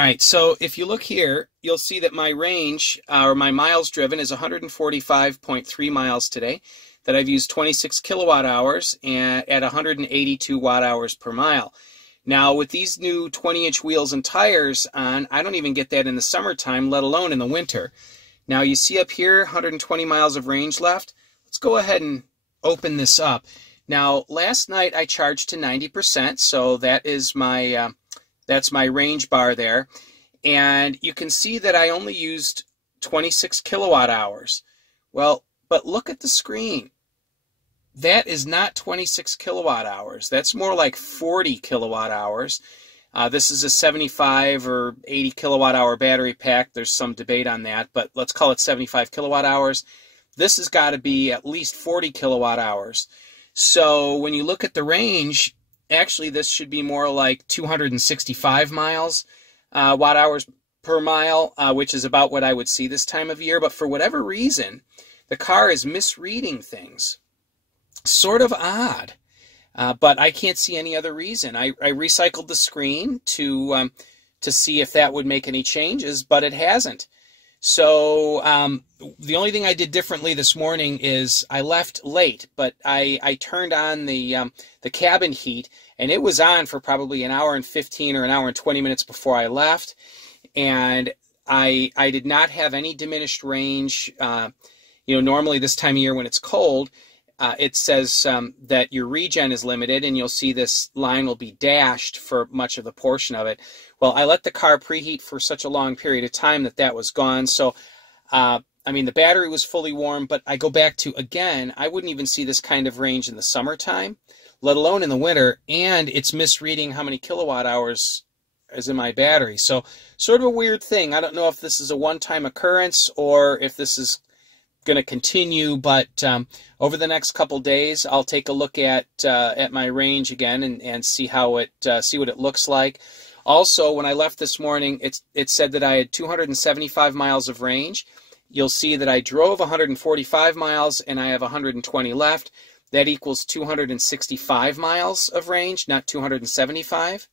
All right, so if you look here, you'll see that my range, or my miles driven, is 145.3 miles today, that I've used 26 kilowatt hours and at 182 watt hours per mile. Now, with these new 20-inch wheels and tires on, I don't even get that in the summertime, let alone in the winter. Now, you see up here, 120 miles of range left. Let's go ahead and open this up. Now, last night I charged to 90%, so that is my that's my range bar there. And you can see that I only used 26 kilowatt hours. Well, but look at the screen. That is not 26 kilowatt hours. That's more like 40 kilowatt hours. This is a 75 or 80 kilowatt hour battery pack. There's some debate on that, but let's call it 75 kilowatt hours. This has got to be at least 40 kilowatt hours. So when you look at the range, actually this should be more like 265 watt hours per mile, which is about what I would see this time of year. But for whatever reason, the car is misreading things. Sort of odd, but I can't see any other reason. I recycled the screen to see if that would make any changes, but it hasn't. So the only thing I did differently this morning is I left late, but I turned on the cabin heat, and it was on for probably an hour and 15 or an hour and 20 minutes before I left, and I did not have any diminished range. Normally this time of year when it's cold, it says that your regen is limited, and you'll see this line will be dashed for much of the portion of it. Well, I let the car preheat for such a long period of time that was gone. So, I mean, the battery was fully warm, but I go back to, again, I wouldn't even see this kind of range in the summertime, let alone in the winter, and it's misreading how many kilowatt hours is in my battery. So, sort of a weird thing. I don't know if this is a one-time occurrence or if this is going to continue, but over the next couple days, I'll take a look at my range again and see how it see what it looks like. Also, when I left this morning, it said that I had 275 miles of range. You'll see that I drove 145 miles and I have 120 left. That equals 265 miles of range, not 275.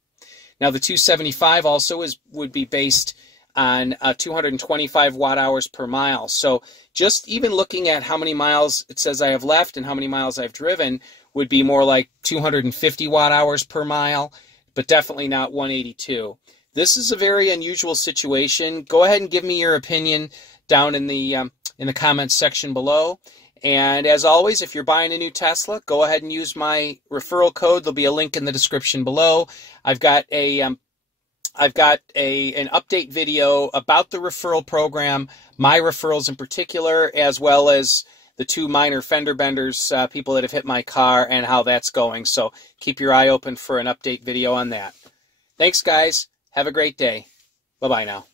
Now, the 275 also would be based on 225 watt hours per mile. So just even looking at how many miles it says I have left and how many miles I've driven would be more like 250 watt hours per mile, but definitely not 182. This is a very unusual situation. Go ahead and give me your opinion down in the comments section below. And as always, if you're buying a new Tesla, go ahead and use my referral code. There'll be a link in the description below. I've got an update video about the referral program, my referrals in particular, as well as the 2 minor fender benders, people that have hit my car, and how that's going. So keep your eye open for an update video on that. Thanks, guys. Have a great day. Bye-bye now.